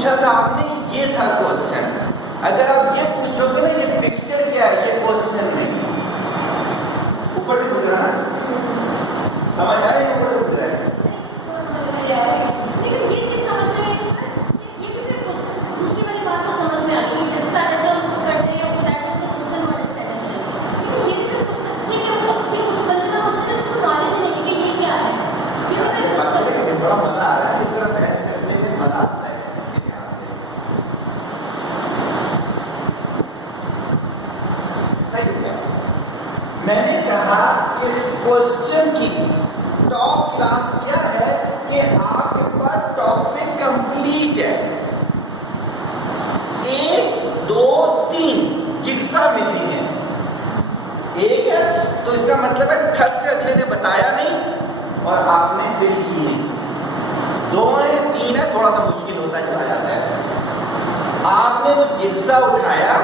पूछा था आपने, ये था क्वेश्चन। अगर आप ये पूछोगे ना ये पिक्चर क्या है, ये क्वेश्चन नहीं। ऊपर से गुजरा ना, समझ आया? ये ऊपर से गुजरा है। लेकिन ये चीज समझ में नहीं सर, ये भी कोई क्वेश्चन, दूसरी वाली बात तो समझ में आ गई कि जितना जैसे हम करते हैं वो that is the question what is that. लेकिन ये भी कोई क्वेश्चन नहीं है, वो ये उस बंदे का क्वेश्चन है जिसको नॉलेज नहीं है कि ये क्या है। ये भी कोई क्वेश्चन है। बड़ा मजा आ रहा है इस तरह बहस करने में, मजा आता है। सही हो गया। मैंने कहा कि इस क्वेश्चन की टॉप क्लास क्या है कि आपके पास टॉपिक कंप्लीट है, 1 2 3 जिग्सा मिसिंग है। एक है तो इसका मतलब है ठग से अगले ने बताया नहीं और आपने फिल की नहीं। 2 है 3 है, थोड़ा सा मुश्किल होता चला जाता है। आपने वो जिग्सा उठाया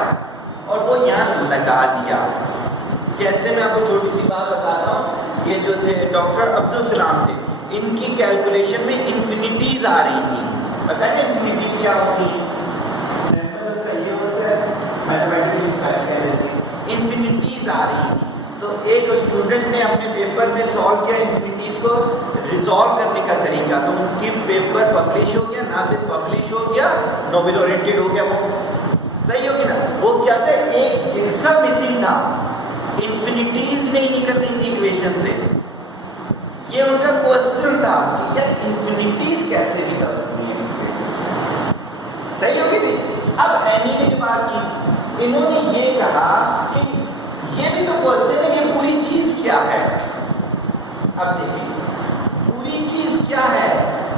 और वो यहां लगा दिया। जैसे मैं आपको छोटी सी बात बताता हूँ, ये जो थे डॉक्टर अब्दुल सलाम थे, इनकी कैलकुलेशन में इंफिनिटीज आ रही थी। पता है इंफिनिटीज क्या होती है? सैंपल उसका ये होता है, मैथमेटिकली इसका ऐसे कह देते हैं, इंफिनिटीज आ रही थी। तो एक स्टूडेंट ने अपने पेपर में सॉल्व किया इंफिनिटीज को रिजॉल्व करने का तरीका, तो उनकी पेपर पब्लिश हो गया, ना सिर्फ पब्लिश हो गया, नोबेल ओरिएंटेड हो गया। वो सही होगी ना? वो क्या था, एक जिग्सा मिसिंग था, इंफिनिटीज नहीं निकल रही थी इक्वेशन से। ये उनका क्वेश्चन था कि यार इंफिनिटीज कैसे निकलती है। सही होगी थी। अब एनी ने जो बात की, इन्होंने ये कहा कि ये भी तो क्वेश्चन है कि पूरी चीज क्या है। अब देखिए पूरी चीज क्या है,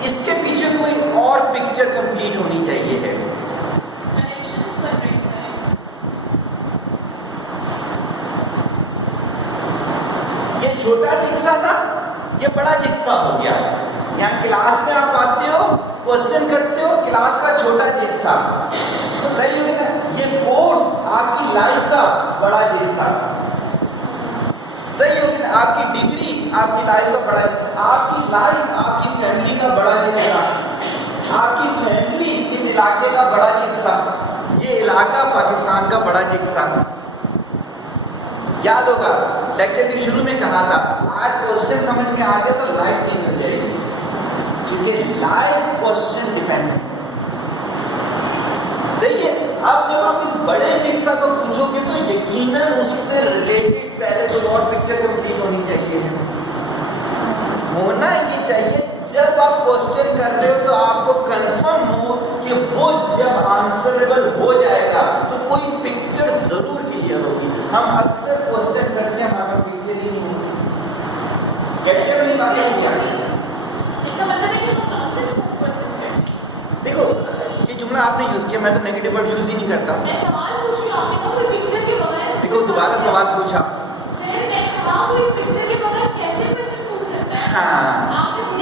इसके पीछे कोई और पिक्चर कंप्लीट होनी चाहिए है। ये छोटा जिक्सा था, ये बड़ा जिक्सा हो गया। यहाँ क्लास में आप आते हो, क्वेश्चन करते हो, क्लास का छोटा जिक्सा। सही है ना? ये कोर्स आपकी लाइफ का बड़ा जिक्सा। सही होगी ना? आपकी डिग्री आपकी लाइफ का बड़ा, आपकी लाइफ आपकी फैमिली का बड़ा जिक्सा, आपकी फैमिली इस इलाके का बड़ा जिक्सा, ये इलाका पाकिस्तान का बड़ा जिक्सा। याद होगा लेक्चर के शुरू में कहा था, आज क्वेश्चन समझ में आ गया तो लाइफ चेंज हो जाएगी, क्योंकि लाइफ क्वेश्चन डिपेंडेंट। सही है? अब जब आप इस बड़े जिक्सा को पूछोगे तो यकीनन उससे रिलेटेड पहले तो और पिक्चर कंप्लीट होनी चाहिए। होना ये चाहिए जब आप क्वेश्चन कर रहे हो तो आपको कंफर्म हो कि वो जब आंसरेबल हो जाएगा तो कोई पिक्चर जरूर क्लियर होगी। हम अक्सर क्वेश्चन करते हैं, हमारा पिक्चर ही नहीं होती। कैसे मेरी बात नहीं किया? इसका मतलब है कि हम नॉनसेंस क्वेश्चंस करते हैं। देखो ये जुमला आपने यूज किया, मैं तो नेगेटिव वर्ड यूज ही नहीं करता। मैं सवाल पूछ रही हूं, आपने कहा कोई पिक्चर के बगैर। देखो दोबारा सवाल पूछा। सर मैं कहा कोई पिक्चर के बगैर कैसे क्वेश्चन पूछ सकता है? हाँ,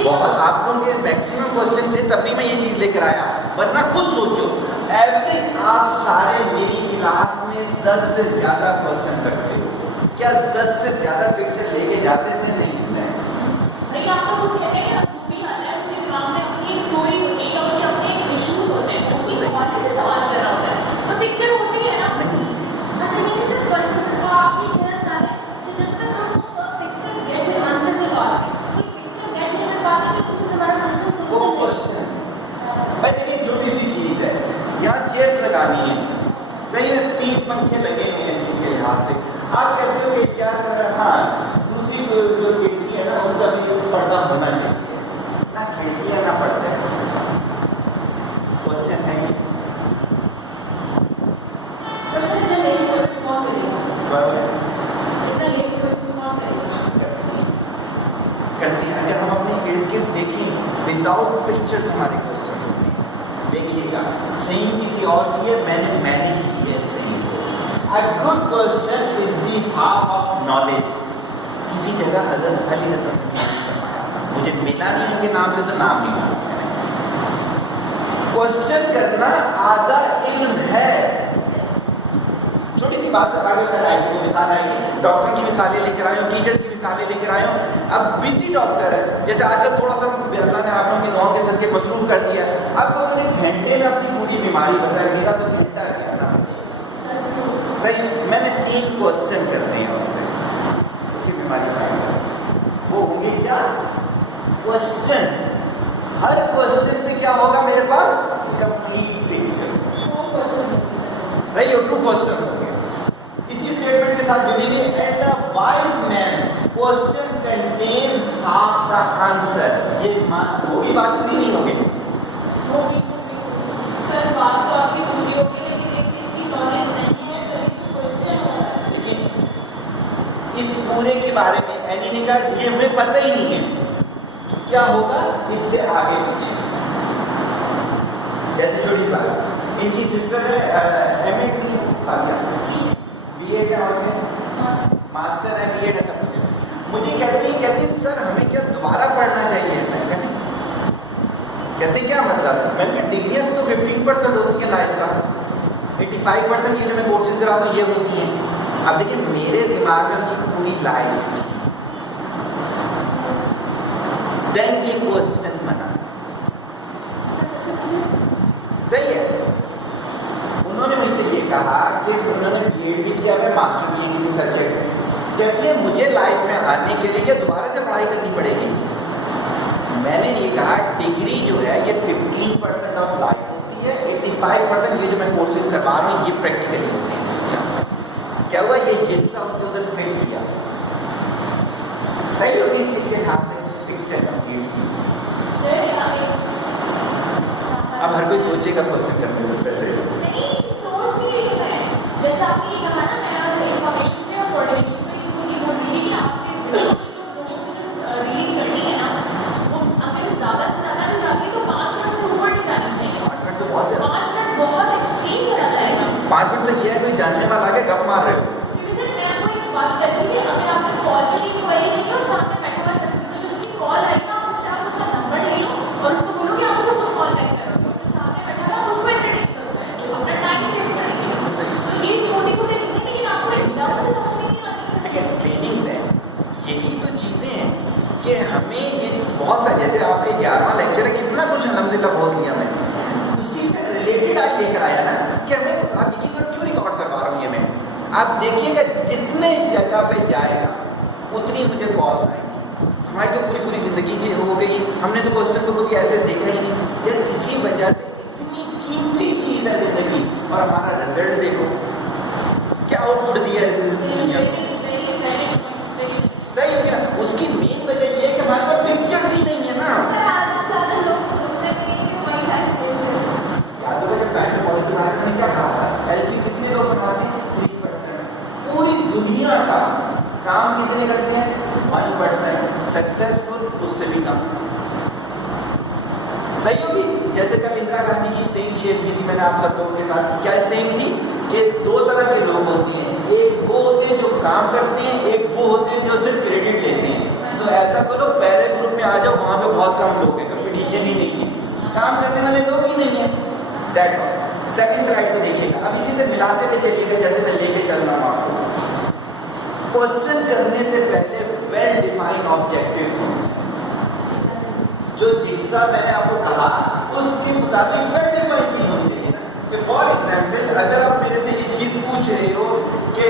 बहुत आप लोगों के मैक्सिमम क्वेश्चन थे, तभी मैं ये चीज लेकर आया। वरना खुद सोचो, एवरेज आप सारे मेरी क्लास में 10 से ज्यादा क्वेश्चन करते हो, क्या 10 से ज्यादा पिक्चर लेके जाते थे? नहीं। मैं भाई आपको वो कहते हैं ना, जो भी आता है उसके दिमाग में अपनी स्टोरी होती है, उसके अपने इश्यूज होते हैं, उसी हवाले से सवाल कर रहा होता है, तो पिक्चर होती है ना। नहीं। अच्छा लेकिन सर जब आप ही ढेर सारे, तो जब तक हम पिक्चर गेट आंसर नहीं पाते, कोई पिक्चर गेट नहीं कर पाते तो तुम हमारा वो क्वेश्चन भाई देखिए छोटी सी चीज है, यहाँ चेयर्स लगानी है, सही है? 3 पंखे लगे हैं एसी के लिहाज से। आप कहते हो कि क्या हाँ दूसरी जो खिड़की है ना उसका भी पर्दा होना चाहिए, ना खिड़कियां ना पर्दे। क्वेश्चन है ये। इतना लेट क्वेश्चन कौन करेगा? करती है। अगर हम अपने इर्द गिर्द देखें विदाउट पिक्चर्स हमारे क्वेश्चन होते हैं। देखिएगा सेम किसी और की है, मैंने मैनेज की है same. A good question is the half of knowledge. किसी जगह हजरत अली नजर मुझे मिला नहीं उनके नाम से तो नाम नहीं मालूम। क्वेश्चन करना आधा इल्म है। छोटी सी की बात आगे कर आएगी, वो मिसाल आएगी, डॉक्टर की मिसालें लेकर आए हूँ, टीचर की मिसालें लेकर आए हूँ। अब बिजी डॉक्टर है, जैसे आजकल थोड़ा सा अल्लाह ने आप लोगों की दुआओं के सदके मसरूफ कर दिया है, आपको मुझे घंटे में अपनी पूरी बीमारी बताए, मेरा तो घंटा गया ना। सही, मैंने 3 क्वेश्चन करने हैं उससे, उसकी बीमारी फाइंड, वो होंगे क्या क्वेश्चन, हर क्वेश्चन पे क्या होगा मेरे पास कंप्लीट पिक्चर, सही है, ट्रू क्वेश्चन हो गया। इसी स्टेटमेंट के साथ जुड़ी हुई and a wise man question contain half the answer, ये वो भी बात पूरी नहीं होगी। सर बात तो आपकी पूरी होगी, लेकिन एक चीज की नॉलेज नहीं है तो ये क्वेश्चन हो रहा है। लेकिन इस पूरे के बारे में एनी ने कहा ये हमें पता ही नहीं है, तो क्या होगा इससे आगे पीछे। जैसे छोटी सी बात, इनकी सिस्टर है एमए की बीएड में होते हैं, मास्टर है, बीएड है, सब कुछ। मुझे कहती सर हमें क्या दोबारा पढ़ना चाहिए? मैंने कहा नहीं। कहते क्या मतलब? मैंने कहा डिग्रियां तो 15% होती है लाइफ का, 85% ये जो मैं कोर्सेज कराता हूँ ये होती हैं। अब देखिए मेरे दिमाग में उनकी पूरी लाइफ, देन ये क्वेश्चन बना, सही है। उन्होंने मुझसे ये कहा कि उन्होंने बीएड भी किया है, मास्टर किया किसी सब्जेक्ट में। कहती है मुझे लाइफ में आने के लिए क्या दोबारा से पढ़ाई करनी पड़ेगी? मैंने ये कहा डिग्री जो है ये 15% ऑफ लाइफ होती है, 85% ये जो मैं कोर्सेज करवा रहा हूँ ये प्रैक्टिकली होते हैं। क्या हुआ, ये जिनसा उनके उधर फिट किया, सही होती इस चीज के हाथ से पिक्चर कंप्लीट की। अब हर कोई सोचेगा क्वेश्चन करने से पहले, नहीं सोच भी नहीं है। जैसे आपने ये कहा ना, मैं आज इंफॉर्मेशन पे और कोऑर्डिनेशन पे ये बोल रही थी कि आपके लोगों से जो डीलिंग करनी है ना, वो अगर ज़्यादा से ज़्यादा नहीं जाती तो 5 मिनट से ऊपर नहीं जाना चाहिए। 5 मिनट तो बहुत है, 5 मिनट बहुत एक्सट्रीम चला जाएगा। 5 मिनट तो ये है कोई जानने वाला आके गप मार रहे हो। क्योंकि सर मैं आपको एक बात कहती हूँ, अगर आपने कॉल की क्वेरी की और सामने बैठा हुआ शख्स तो जो उसकी कॉल आई ना, आप उसका नंबर ले लो और उसको बोलो कि आप मुझे खुद कॉल बैक करो, जो सामने बैठा है उसको एंटरटेन करो, अपना टाइम सेव करने के लिए। तो ये छोटी छोटी चीज़ें, लेकिन आपको एकदम से समझ में नहीं आती। लेकिन ट्रेनिंग्स है, यही तो चीज़ें हैं कि हमें ये बहुत सा, जैसे आपके 11वां लेक्चर है, कितना कुछ अलहमदिल्ला बोल दिया मैंने, उसी से रिलेटेड आप लेकर आया ना कि हमें तो आप यकीन करो क्यों रिकॉर्ड करवा रहा हूँ ये मैं। आप देखिएगा जितने जगह पे जाएगा उतनी मुझे कॉल आएगी। हमारी तो पूरी पूरी ज़िंदगी हो गई, हमने तो क्वेश्चन को कभी ऐसे देखा ही नहीं यार। इसी वजह से इतनी कीमती चीज़ है ज़िंदगी, और हमारा रिजल्ट देखो क्या आउटपुट दिया है दुनिया को। सही है ना? उसकी मेन वजह ये है कि हमारे पास पिक्चर्स ही नहीं है ना। याद होगा जब काइनेमोलॉजी के बारे में क्या कहा था, एलपी कितने लोग बनाते हैं? 3%। पूरी दुनिया का काम कितने करते हैं? 1%। सक्सेसफुल उससे भी कम। सही होगी। जैसे कल इंदिरा गांधी की सेइंग शेयर की थी मैंने आप सब लोगों के साथ, क्या सेइंग थी कि 2 तरह के लोग होते हैं, एक वो होते हैं जो काम करते हैं, एक वो होते हैं जो सिर्फ क्रेडिट लेते हैं। तो ऐसा करो पहले ग्रुप में आ जाओ, वहाँ पे बहुत कम लोग हैं, कंपटीशन ही नहीं है, काम करने वाले लोग ही नहीं है। That all. सेकंड स्लाइड को देखिएगा, अब इसी से मिलाते हुए चलिएगा जैसे मैं लेके चल रहा हूँ आपको। क्वेश्चन करने से पहले वेल डिफाइंड ऑब्जेक्टिव्स हों, जो जिक्सा मैंने आपको कहा उसके मुताबिक वेल डिफाइंड चीज होनी चाहिए ना। कि फॉर एग्जाम्पल अगर आप मेरे से ये चीज पूछ रहे हो कि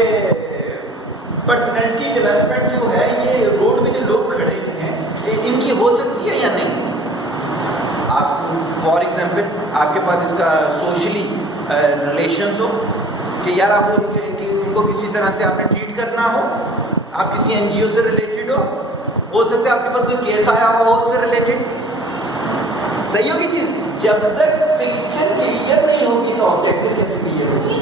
पर्सनैलिटी डेवलपमेंट जो है ये रोड में जो लोग खड़े हुए हैं इनकी हो सकती है या नहीं, आप फॉर एग्जाम्पल आपके पास इसका सोशली रिलेशन हो कि यार आप उनको किसी तरह से आपने ट्रीट करना हो, आप किसी एनजीओ से रिलेटेड हो सकता है आपके पास कोई केस आया हुआ हो उससे रिलेटेड। सही होगी चीज। जब तक पिक्चर क्लियर नहीं होगी तो ऑब्जेक्टिव कैसे क्लियर होगी?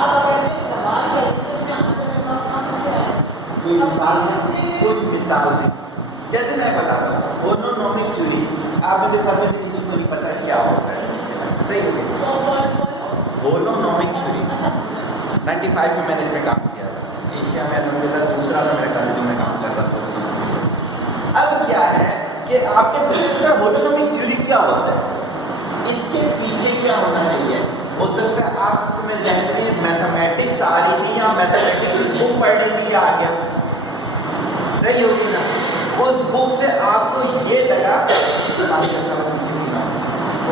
अब अगर मैं सवाल करूँ तो होलोनोमिक थ्योरी, आप में से सब में से किसी को नहीं पता क्या होता है, सही हो गया। होलोनोमिक थ्योरी 95 में मैंने इसमें काम किया था, एशिया में अल्हम्दुलिल्लाह दूसरा था मेरा कॉलेज में काम कर रहा था। अब क्या है कि आपने पूछा होलोनोमिक थ्योरी क्या होता है, इसके पीछे क्या होना चाहिए। हो सकता है आपको मेरे ध्यान में मैथमेटिक्स आ रही थी या मैथमेटिक्स की बुक पढ़ रही थी, आ गया, सही होगी ना। उस बुक से आपको ये लगा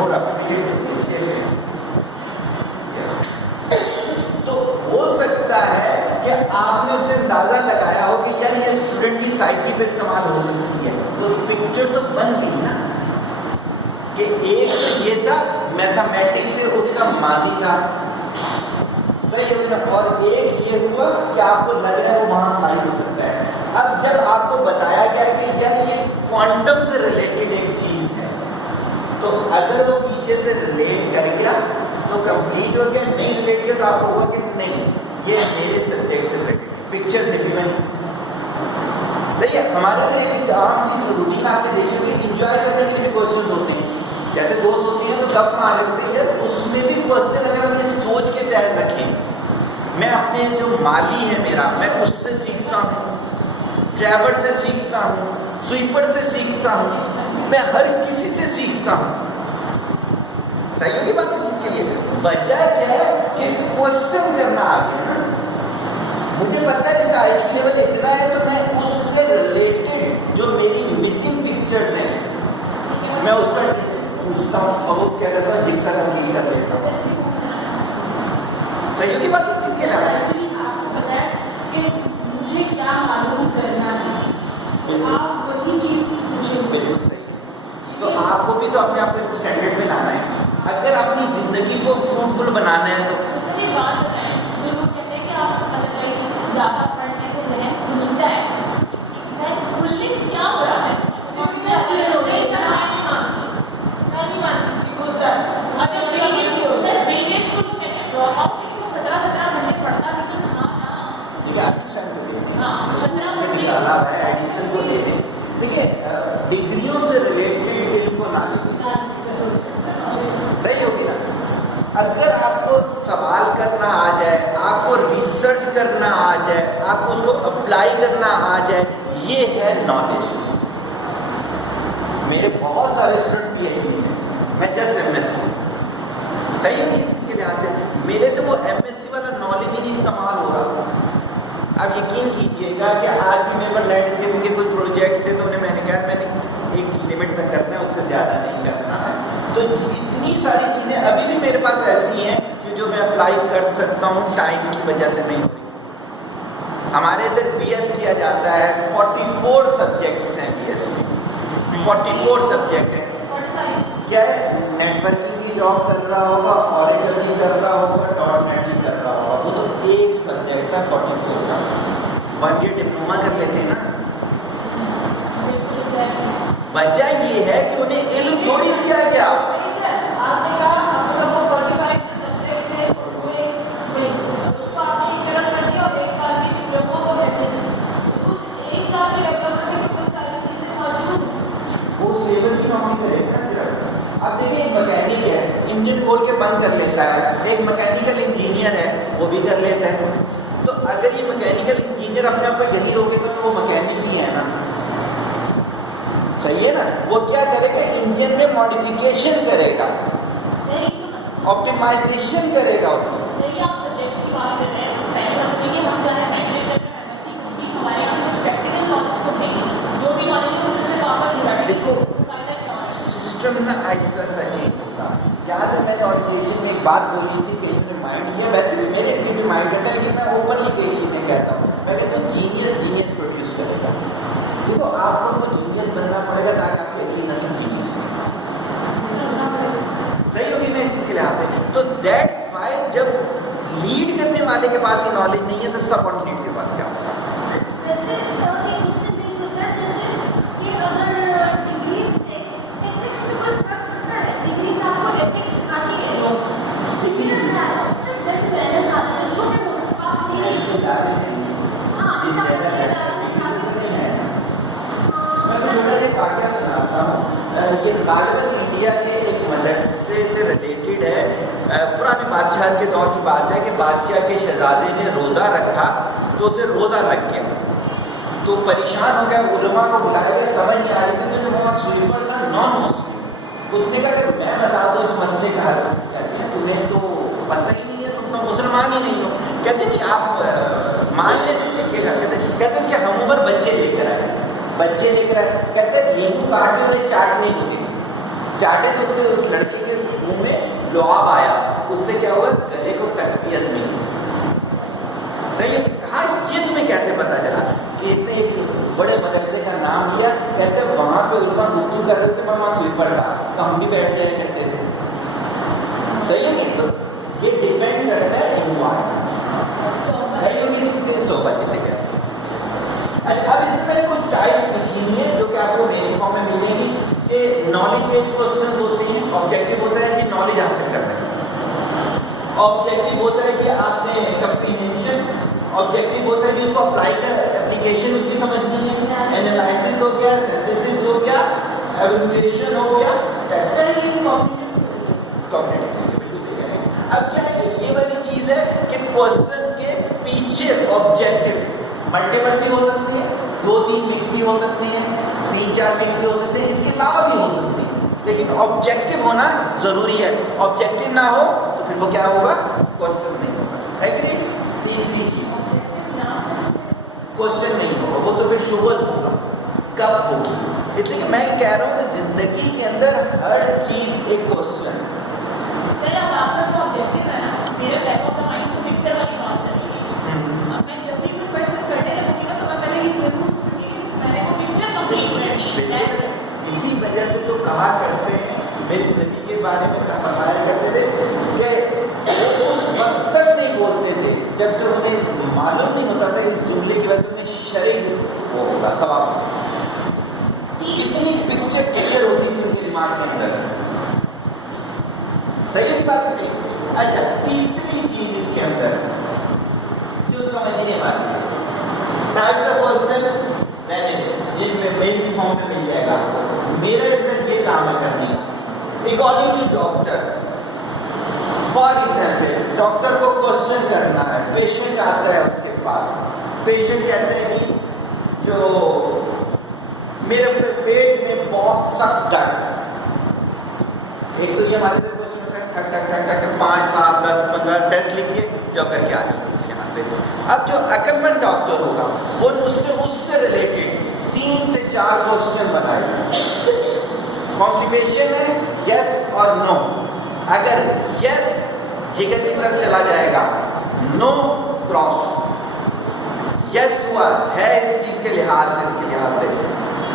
और तो हो सकता है कि आपने उससे अंदाजा लगाया हो कि यार ये स्टूडेंट की साइकी पे इस्तेमाल हो सकती है, तो पिक्चर तो बन गई ना कि एक तो ये था मैथमेटिक्स से उसका माजी था, सही हो ना, और एक ये हुआ कि आपको लग रहा है वो वहां अप्लाई हो सकता है। अब जब आपको बताया गया कि यार ये क्वांटम से रिलेटेड एक चीज है, तो अगर वो पीछे से रिलेट कर गया तो कंप्लीट हो गया, नहीं रिलेट किया तो आपको हुआ कि नहीं ये मेरे सब्जेक्ट से रिलेटेड, पिक्चर दिल्ली में सही है। हमारे लिए एक आम चीज रूटीन आपने देखी होगी, इंजॉय करने के लिए क्वेश्चन होते हैं, जैसे दोस्त होते हैं तो गप मार होती है, उसमें भी क्वेश्चन अगर हमने सोच के तहत रखे, मैं अपने जो माली है मेरा, मैं उससे सीखता हूँ, ड्राइवर से सीखता हूँ, स्वीपर से सीखता हूँ, मैं हर किसी से सीखता हूँ, सही होगी बात इस चीज के लिए। वजह क्या है कि क्वेश्चन करना आ गया ना, मुझे पता है इसका आईक्यू लेवल इतना है, तो मैं उससे रिलेटेड जो मेरी मिसिंग पिक्चर्स हैं मैं उसका पूछता हूँ और वो क्या करता है जिक्सा कंप्लीट कर लेता हूँ, सही होगी बात इस चीज के लिए। आपको पता है कि मुझे क्या मालूम करना है, आप वही चीज मुझे तो आपको भी तो अपने आप को स्टैंडर्ड में लाना है, अगर अपनी जिंदगी को फ्रूटफुल बनाना है तो उसकी बात बताएं, जो लोग कहते हैं कि आप ज़्यादा पढ़ने को जहन खुलता है, जहन खुलने से क्या हो रहा है, अगर बिल गेट्स को लोग कहते हैं ड्रॉप आउट, लेकिन वो 17 घंटे पढ़ता है तो था ना, हाँ 17 घंटे एडिशन को ले लें। देखिए डिग्रियों से रिलेटेड इनको ना लें, सही होगी ना। अगर आपको सवाल करना आ जाए, आपको रिसर्च करना आ जाए, आपको उसको अप्लाई करना आ जाए, ये है नॉलेज। मेरे बहुत सारे स्टूडेंट पीएचडी हैं, मैं जस्ट एमएससी, सही होगी इस चीज के लिहाज से मेरे से वो एमएससी वाला नॉलेज ही नहीं इस्तेमाल हो रहा। आप यकीन कीजिएगा कि आज भी मेरे पर लैंडस्केपिंग के कुछ प्रोजेक्ट्स है, तो मैंने कहा मैंने एक लिमिट तक करना है, उससे ज़्यादा नहीं करना है। तो इतनी सारी चीज़ें अभी भी मेरे पास ऐसी हैं कि जो मैं अप्लाई कर सकता हूँ, टाइम की वजह से नहीं हो रही। हमारे इधर बीएस किया जाता है, 44 सब्जेक्ट्स हैं बीएस में, 44 सब्जेक्ट हैं। क्या है, नेटवर्किंग की जॉब कर रहा होगा, ऑरेकल की कर रहा होगा, डॉटनेट की कर रहा होगा, वो तो एक सब्जेक्ट का 44 का 1 ईयर डिप्लोमा कर लेते हैं ना। वजह ये है कि उन्हें इल्म थोड़ी दिया गया। आपने कहा आपको 45 सब्जेक्ट से उसको आपने इंटरप्ट कर दिया और 1 साल की डिप्लोमा को बैठे उस 1 साल के डिप्लोमा में कोई सारी चीजें मौजूद वो उस लेवल की नौकरी करेगा ना सिर्फ। अब देखिए एक मैकेनिक है, इंजन खोल के बंद कर लेता है, एक मैकेनिकल इंजीनियर है वो भी कर लेता है। तो अगर ये मैकेनिकल इंजीनियर अपने आप को यही रोकेगा तो वो मैकेनिक ही है ना, सही है ना। वो क्या करेगा, इंजन में मॉडिफिकेशन करेगा, ऑप्टिमाइजेशन करेगा उसको। सही आप सब्जेक्ट्स की बात कर रहे हैं, पहले बात है कि हम चाहे मैट्रिक कर एमएससी कुछ भी, हमारे यहाँ कुछ प्रैक्टिकल नॉलेज तो है ही, जो भी नॉलेज है वो जैसे पापा थ्योरेटिकल देखो सिस्टम ना ऐसा सचेत होता। याद है मैंने ऑर्डिनेशन में एक बात बोली थी, कहीं ने माइंड किया, वैसे भी मेरे लिए भी माइंड करता है, लेकिन मैं ओपनली कई चीज़ें कहता हूँ। मैं कहता हूँ जीनियस प्रोड्यूस करेगा। देखो आपको तो जीनियस बनना पड़ेगा ताकि आपकी अगली नस्ल जीनियस हो, सही होगी ना इस चीज़ के लिहाज से। तो दैट्स व्हाई जब लीड करने वाले के पास ही नॉलेज नहीं है तो सबऑर्डिनेट के पास क्या होगा। जैसे एक क्वेश्चन रेज होता है, जैसे कि अगर डिग्री से एथिक्स में कोई फर्क पड़ता है, डिग्री से आपको एथिक्स आती है, जैसे मैंने ज़्यादा छोटे मोटे आप नहीं, हाँ मैं कुछ एक वाक़या सुना पुराने बादशाह के दौर की बात है कि बादशाह के शहजादे ने रोज़ा रखा तो उसे रोज़ा लग गया, तो परेशान हो गया, उलमा को बुलाया गया, समझ नहीं आ रही थी, तो जो वहाँ स्वीपर था नॉन मुस्लिम, उसने कहा अगर मैं बता दो इस मसले का हल, कहते हैं तुम्हें तो पता ही नहीं है, तुम तो मुसलमान ही नहीं हो। कहते नहीं आप मान लेते देखिएगा, कहते इसके हम उम्र बच्चे लेकर आए, बच्चे लेकर आए, कहते नींबू काट के उन्हें चाटने को दे, चाटे तो उससे उस लड़के के मुंह में लुआब आया, उससे क्या हुआ, गले को तकवीयत मिली। सही है? कहा ये तुम्हें कैसे पता चला? कि इसने एक बड़े मदरसे का नाम लिया, कहते वहां पे उलमा गुफ्तगू कर रहे थे, मैं वहां स्वीपर था, तो हम भी बैठ जाया करते थे। सही है कि तो ये डिपेंड करता है एनवायरनमेंट, सही होगी इसकी सोबत किसे कहते हैं। अच्छा, अब इसमें मैंने कुछ टाइप्स लिखी हुई है जो कि आपको मेरे फॉर्म में मिलेंगी कि नॉलेज बेस्ड क्वेश्चंस होते हैं, ऑब्जेक्टिव होता है कि नॉलेज हासिल करना है, ऑब्जेक्टिव होता है कि आपने कंप्रीहेंशन, ऑब्जेक्टिव होता है कि उसको अप्लाई कर एप्लीकेशन उसकी समझनी है, एनालिसिस हो गया, सिंथेसिस हो गया, एवल्यूएशन हो गया, कॉग्निटिव, बिल्कुल सही कह रहे हैं। अब क्या है, ये वाली चीज है कि क्वेश्चन के पीछे ऑब्जेक्टिव मल्टीपल भी हो सकती है, 2-3 मिक्स भी हो सकती है, 3-4 मिक्स भी हो सकते हैं, इसके अलावा भी हो सकती है, लेकिन ऑब्जेक्टिव होना जरूरी है। ऑब्जेक्टिव ना हो तो फिर वो क्या होगा, क्वेश्चन नहीं होगा, है कि नहीं? तीसरी चीज, क्वेश्चन नहीं होगा, वो तो फिर शुगल होगा, कब होगी। इसलिए मैं कह रहा हूँ कि जिंदगी के अंदर हर चीज एक क्वेश्चन। सर अब आपका जो ऑब्जेक्टिव है ना, मेरे बैक ऑफ द माइंड तो पिक्चर वाली बात चली गई। अब मैं जब भी कोई क्वेश्चन करने लगूंगी ना, तो मैं पहले ये जरूर सोचूंगी कि मैंने वो पिक्चर कंप्लीट करनी है। That's it. इसी वजह से तो कहा करते हैं, मेरे नबी के बारे में बताया करते थे कि वो उस वक्त तक नहीं बोलते थे जब तक उन्हें मालूम नहीं होता था इस जुमले की वजह से उन्हें शरीक होगा सवाब। कितनी पिक्चर क्लियर होती थी उनके दिमाग के अंदर, सही है बात नहीं? अच्छा, तीसरी चीज इसके अंदर जो समझने वाली है, टाइप्स ऑफ क्वेश्चन ये मेल की फॉर्म में मिल जाएगा आपको। मेरे अंदर ये काम है करने according to doctor. For example, doctor को क्वेश्चन करना है, पेशेंट आता है उसके पास, पेशेंट कहते हैं कि जो मेरे पेट में बहुत सख्त दर्द, एक तो ये हमारे इधर क्वेश्चन होता है टक टक टक टक 5, 7, 10, 15 टेस्ट लिखिए जो करके आ जाओ यहाँ से। अब जो अक्लमंद डॉक्टर होगा वो उससे रिलेटेड 3 से 4 क्वेश्चन बनाएगा। कॉन्स्टिपेशन है, यस और नो, अगर यस जिगर की तरफ चला जाएगा, नो क्रॉस, यस हुआ है इस चीज के लिहाज से, इसके लिहाज से।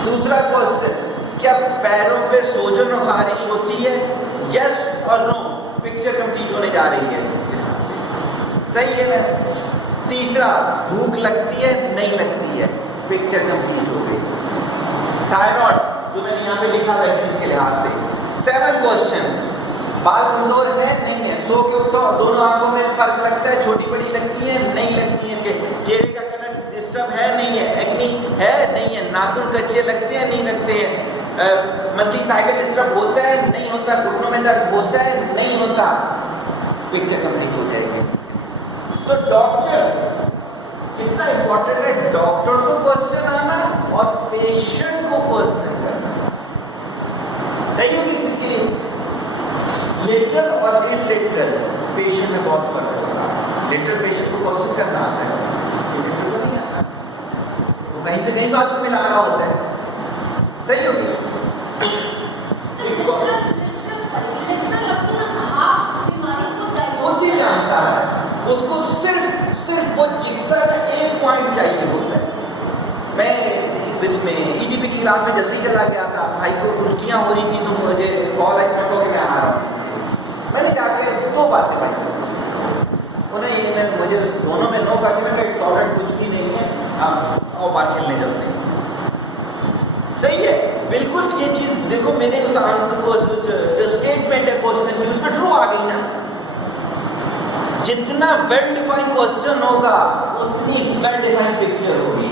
दूसरा क्वेश्चन, क्या पैरों पे सोजन और खारिश होती है, यस और नो, पिक्चर कंप्लीट होने जा रही है इसके लिहाज से, सही है ना? तीसरा, भूख लगती है नहीं लगती है, पिक्चर कंप्लीट हो गई। थायराइड जो मैंने यहाँ पे लिखा है इस के लिहाज से। 7 क्वेश्चन, बाल कमजोर है नहीं है, सो के उठो, दोनों आंखों में फर्क लगता है, छोटी बड़ी लगती है नहीं लगती है, चेहरे का कलर डिस्टर्ब है नहीं है, एक्नी है नहीं है, नाखून कच्चे लगते हैं नहीं लगते हैं, मंथली साइकिल डिस्टर्ब होता है नहीं होता, घुटनों में दर्द होता है नहीं होता, पिक्चर कंप्लीट हो जाएगी। तो डॉक्टर कितना इंपॉर्टेंट है, डॉक्टर को क्वेश्चन आना और पेशेंट को क्वेश्चन करना, सही होगी इसके लिए। लिटरल और इलिटरल पेशेंट में बहुत फर्क होता है। लिटरल पेशेंट को क्वेश्चन करना आता है, इलिटरल को नहीं आता, वो कहीं से कहीं बात को मिला रहा होता है, सही होगी। उसी जानता है, उसको सिर्फ वो जिक्सा का एक पॉइंट चाहिए होता है। मैं इसमें ईडीपी की क्लास में जल्दी चला गया था, भाई को उल्टियाँ हो रही थी, तो मुझे कॉल आई, मैं कह के मैं आ रहा हूँ। मैंने जाके 2 बातें भाई से पूछी, उन्हें ये मुझे दोनों में नो करके मैं सॉलिड कुछ भी नहीं है, आप और बात खेलने चलते हैं, सही है। बिल्कुल ये चीज़ देखो, मैंने उस आंसर को जो स्टेटमेंट है क्वेश्चन की उसमें ट्रू आ गई ना। जितना वेल डिफाइंड क्वेश्चन होगा उतनी वेल डिफाइंड पिक्चर होगी।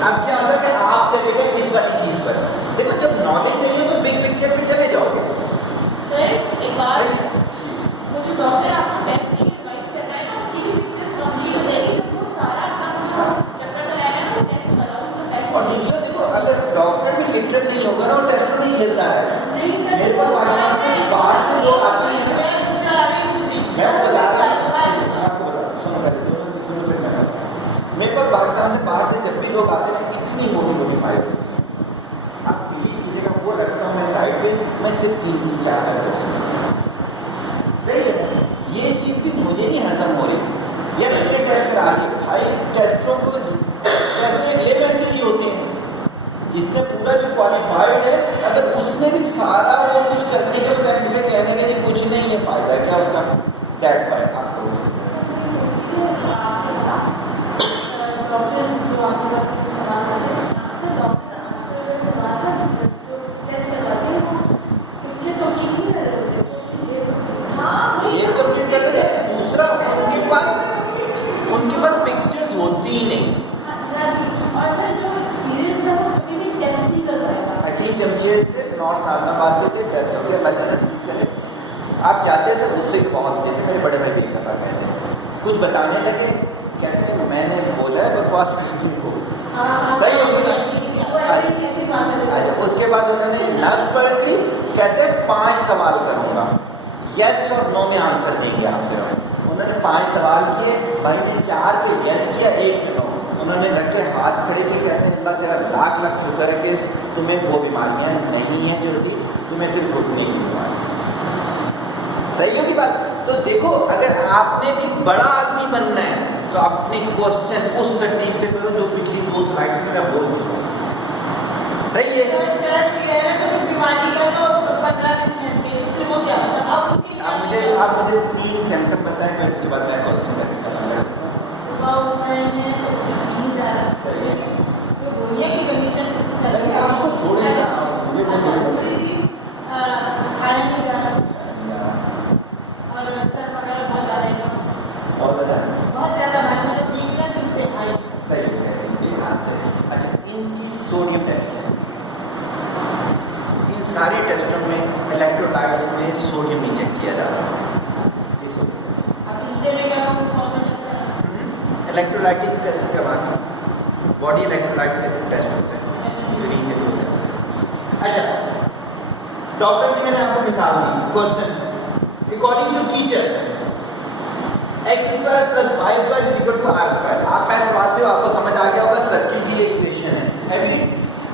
अब क्या होगा कि आप चलेंगे इस वाली चीज पर। देखो जब नॉलेज देंगे तो बिग पिक्चर पे चले जाओगे। सर एक बात, वो जो डॉक्टर आपको टेस्ट की एडवाइस कर रहा है ना, उसकी भी पिक्चर कंप्लीट हो जाएगी जब वो सारा अपना जो चक्कर चलाया है ना वो टेस्ट वाला, उसको टेस्ट। और दूसरा देखो, अगर डॉक्टर भी लिटरेट नहीं होगा ना, वो टेस्ट नहीं खेलता है। नहीं सर, मेरे पास बाहर से लोग आते हैं ना, चला रही कुछ नहीं, मैं बता रहा हूँ, मैं आपको बता रहा हूँ, सुनो पहले दोनों सुनो फिर मैं बताता हूँ। मेरे पास पाकिस्तान से बाहर से जब भी लोग आते हैं ना, इतनी मोटी मोटी फाइल होती है। अब पीली कीजिएगा वो रखता हूँ मैं साइड पे, मैं सिर्फ 3-4 सही है। ये चीज भी मुझे नहीं हजम हो रही। यार ये टेस्ट करा रही भाई, टेस्टों को टेस्ट लेवल के लिए होते हैं। जिसने पूरा जो क्वालिफाइड है, अगर उसने भी सारा वो कुछ करने के बाद मुझे कहने के लिए कुछ नहीं है, फायदा क्या उसका? दैट फाइल आपको डॉक्टर जो आपको सवाल करते हैं सर, डॉक्टर आजकल से बात है जो टेस्ट करवाते हैं वो पिक्चर कंप्लीट नहीं कर रहे होते। हाँ ये कंप्लीट कर रहे हैं। दूसरा उनके पास पिक्चर्स होती ही नहीं। और सर जो एक्सपीरियंस है वो कभी भी टेस्ट नहीं कर पाएगा। अजीब जमशेद थे, नॉर्थ आजमाबाद के थे, डेथ हो गया, अल्लाह जन्नत नसीब करे। आप जाते थे उससे बहुत थे, मेरे बड़े भाई एक दफा गए थे, कुछ बताने लगे, कहते मैंने बोला है बकवास करने को। सही है अच्छा, उसके बाद उन्होंने नर्व पढ़ ली, कहते हैं 5 सवाल करूंगा, यस और नो में आंसर देंगे आपसे। उन्होंने 5 सवाल किए, भाई ने 4 के यस किया, 1 पे नो। उन्होंने रखे हाथ खड़े के, कहते हैं अल्लाह तेरा लाख लाख शुक्र है कि तुम्हें वो बीमारियां नहीं है जो थी, तुम्हें सिर्फ घुटने की बीमारी। सही होगी बात। तो देखो, अगर आपने भी बड़ा आदमी बनना है तो अपने क्वेश्चन उस तरतीब से करो जो पिछली 2 स्लाइड में मैं बोल चुका हूँ। सही है। बीमारी का तो 15 दिन फिर वो क्या होता है? आप मुझे 3 सिम्टम बताएं, फिर उसके बाद मैं क्वेश्चन करने का। सुबह उठ रहे हैं तो नहीं जा रहा, सही है। तो बोलिए कि कंडीशन आपको छोड़ेगा, मुझे वो छोड़ेगा। दूसरी चीज खाना नहीं जा रहा और सर वगैरह बहुत ज़्यादा है, और बता बहुत ज़्यादा भाई, मतलब वीकनेस इंतहाई। सही है। अच्छा, इनकी सोडियम डेफिशिएंसी, इन सारे टेस्टों में इलेक्ट्रोलाइट्स में सोडियम इंजेक्ट किया जाता है। ये सोडियम अब इनसे मैं क्या कहूँ, कौन सा टेस्ट है? इलेक्ट्रोलाइटिक टेस्ट करवाना, बॉडी इलेक्ट्रोलाइट से टेस्ट होते हैं, यूरिन के थ्रू होते हैं। अच्छा, डॉक्टर की मैंने आपको मिसाल दी। Question, according to teacher x² + y² = r²। आप मैथ पढ़ाते हो, आपको समझ आ गया होगा, सर्किल की इक्वेशन है। एग्री?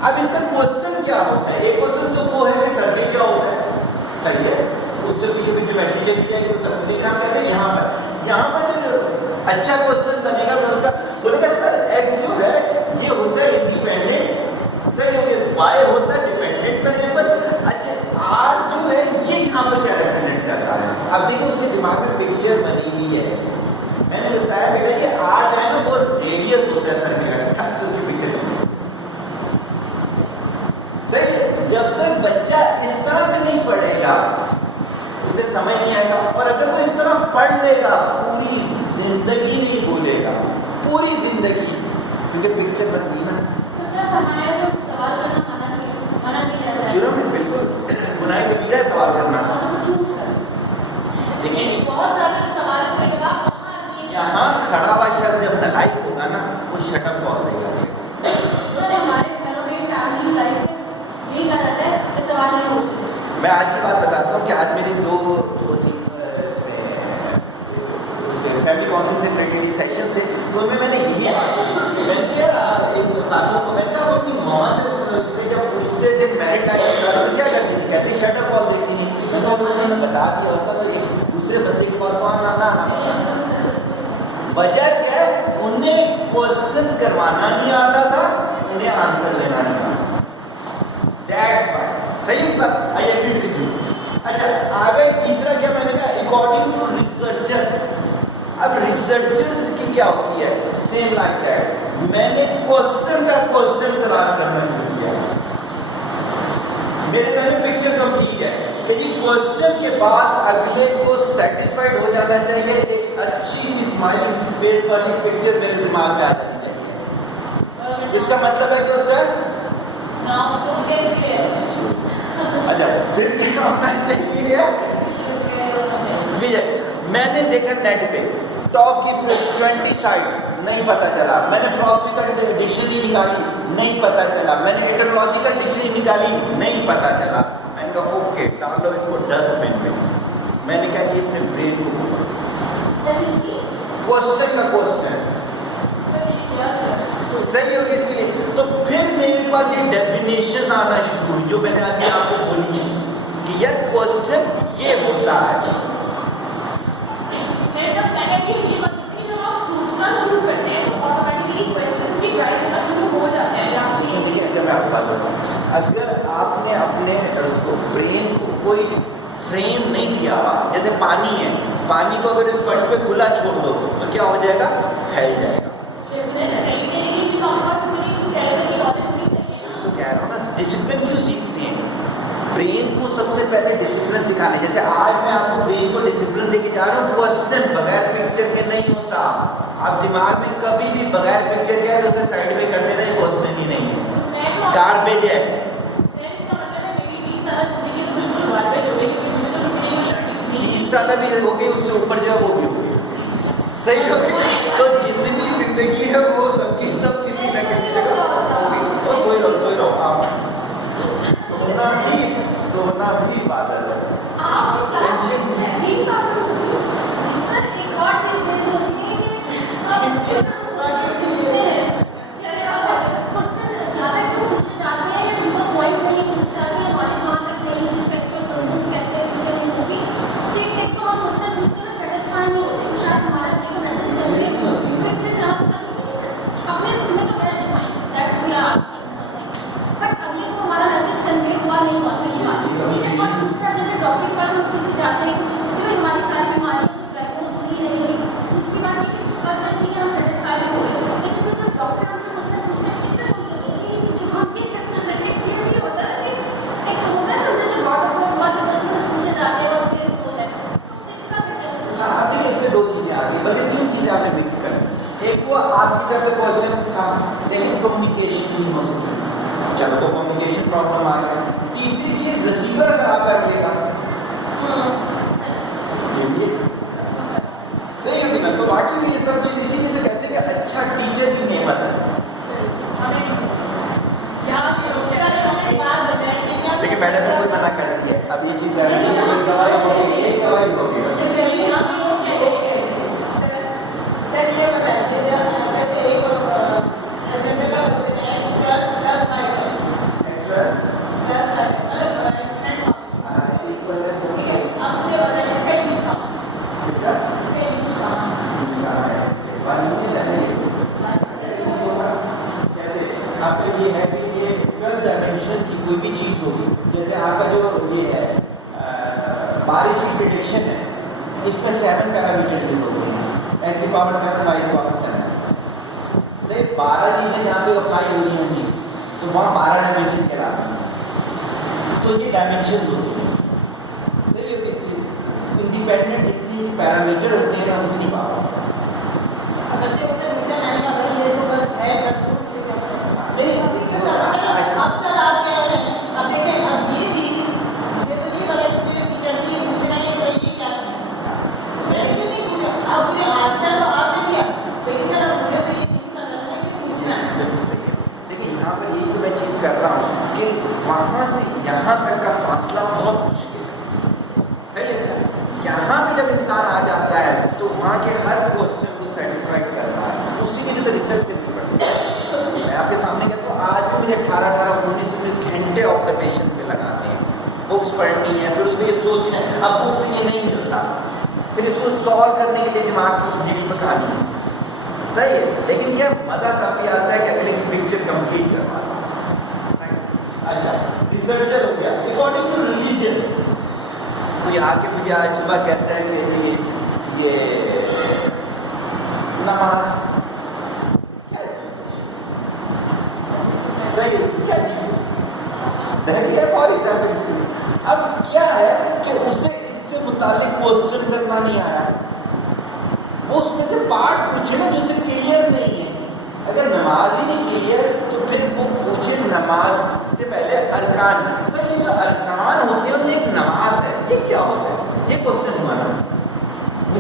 अब इसका क्वेश्चन क्या होता है? एक क्वेश्चन तो वो है कि सर्किल क्या होता है, सही है, उससे पीछे भी ज्योमेट्री ले ली जाएगी, लेकिन हम कहते हैं यहाँ पर जो अच्छा क्वेश्चन बनेगा तो उसका बोलेगा सर x जो है ये होता है इंडिपेंडेंट, सही हो गया, y होता है डिपेंडेंट वेरिएबल। अच्छा, r जो है ये यहाँ पर क्या रिप्रेजेंट कर रहा है? अब देखो उसके दिमाग में पिक्चर बनी हुई है। मैंने बताया बेटा कि r जो है ना वो रेडियस होता है सर्किल का, उसकी पिक्चर बनी। सही है। जब तक बच्चा इस तरह से नहीं पढ़ेगा उसे समझ नहीं आएगा, और अगर वो इस तरह पढ़ लेगा पूरी जिंदगी नहीं भूलेगा, पूरी जिंदगी, तुझे पिक्चर बन गई ना। तो सर हमारे तो सवाल करना मना नहीं जाता है। जुर्म है, बिल्कुल गुनाह कबीरा है सवाल करना। तो क्यों सर? देखिए, बहुत सारे सवाल के जवाब कहाँ आते हैं? यहाँ खड़ा हुआ शख्स जब नालायक होगा ना, वो शटअप कॉल देगा। सर हमारे घरों में फैमिली लाइफ में यही कहा जाता है कि सवाल नहीं पूछते। मैं आज की बात बताता हूँ कि आज मेरी दो फैमिली काउंसिल से रिलेटेड सेक्शन थे, तो उनमें मैंने यही बात की। मैंने यार एक खातून को मैंने कहा अपनी माँ से जब पूछते थे मैरिड लाइफ तो क्या करती थी, कहते शटर कॉल देती थी। मैंने उन्होंने बता दिया होता तो एक दूसरे बंदे के पास वहाँ ना आना। वजह क्या है? उन्हें क्वेश्चन करवाना नहीं आता था, उन्हें आंसर देना नहीं आता। That's why. सही बात, आई एग्री विद यू। अच्छा, आगे तीसरा क्या मैंने कहा, अकॉर्डिंग टू रिसर्चर। अब रिसर्चर्स की क्या होती है, सेम लाइक दैट। मैंने क्वेश्चन का क्वेश्चन तलाश करना शुरू किया। मेरे ध्यान में पिक्चर कंप्लीट है कि जी क्वेश्चन के बाद अगले को सेटिस्फाइड हो जाना चाहिए, एक अच्छी स्माइलिंग फेस वाली पिक्चर मेरे दिमाग में आ जानी चाहिए। इसका मतलब है कि उसका नाम मुझे अच्छा फिर क्या होना चाहिए विजय। मैंने देखा नेट पे टॉप की 20 साइड नहीं पता चला, मैंने फिलोसॉफिकल डिक्शनरी निकाली नहीं पता चला, मैंने एटोलॉजिकल डिक्शनरी निकाली नहीं पता चला। मैंने कहा ओके डाल लो इसको डस्टबिन में। मैंने कहा कि अपने ब्रेन को क्वेश्चन का क्वेश्चन सही होगी इसके लिए। तो फिर मेरे पास ये डेफिनेशन आना शुरू हुई जो मैंने अभी आपको बोली कि यार क्वेश्चन ये होता है। मैंने भी ये बात की जब आप सोचना शुरू करते हैं तो ऑटोमेटिकली क्वेश्चंस की ड्राइव करना शुरू हो जाते हैं। मैं आपको बात बताऊं, अगर आपने अपने उसको ब्रेन को कोई फ्रेम नहीं दिया हुआ, जैसे पानी है, पानी को अगर इस फर्श पे खुला छोड़ दो तो क्या हो जाएगा, फैल जाएगा। तो कह रहा हूँ ना डिसिप्लिन क्यों सीखते हैं, ब्रेन को सबसे पहले डिसिप्लिन सिखाने। जैसे आज मैं आपको ब्रेन को डिसिप्लिन देके जा रहा हूँ, क्वेश्चन बगैर पिक्चर के नहीं होता। आप दिमाग में कभी भी बगैर पिक्चर के तो उसे साइड में कर देना, क्वेश्चन ही नहीं है, गार्बेज है। 30 साल भी हो गई, उससे ऊपर जो है वो भी हो गई, सही हो गई। तो जितनी जिंदगी है वो सबकी सब किसी न किसी जगह होगी। तो सोई रहो आप, सोना भी बादल है।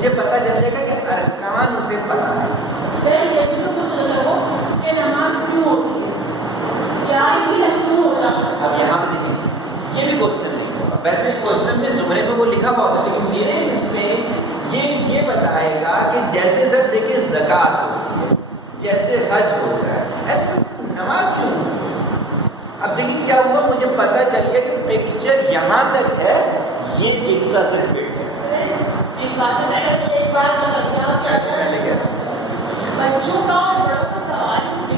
मुझे पता चल जाएगा कि अरकान उसे पता है। सर ये भी तो पूछ रहे हो कि नमाज क्यों होती है, क्या ये क्यों होता है? अब यहाँ पे देखिए, ये भी क्वेश्चन नहीं होगा, वैसे क्वेश्चन में जुमरे में वो लिखा हुआ होगा, लेकिन मेरे इसमें ये बताएगा कि जैसे सर देखिए ज़कात होती है, जैसे हज होता है, ऐसे नमाज क्यों होती है? अब देखिए क्या हुआ, मुझे पता चल गया कि पिक्चर यहाँ तक है, ये जिक्सा से फिट है। एक बात बताइए, पहले क्या बच्चों का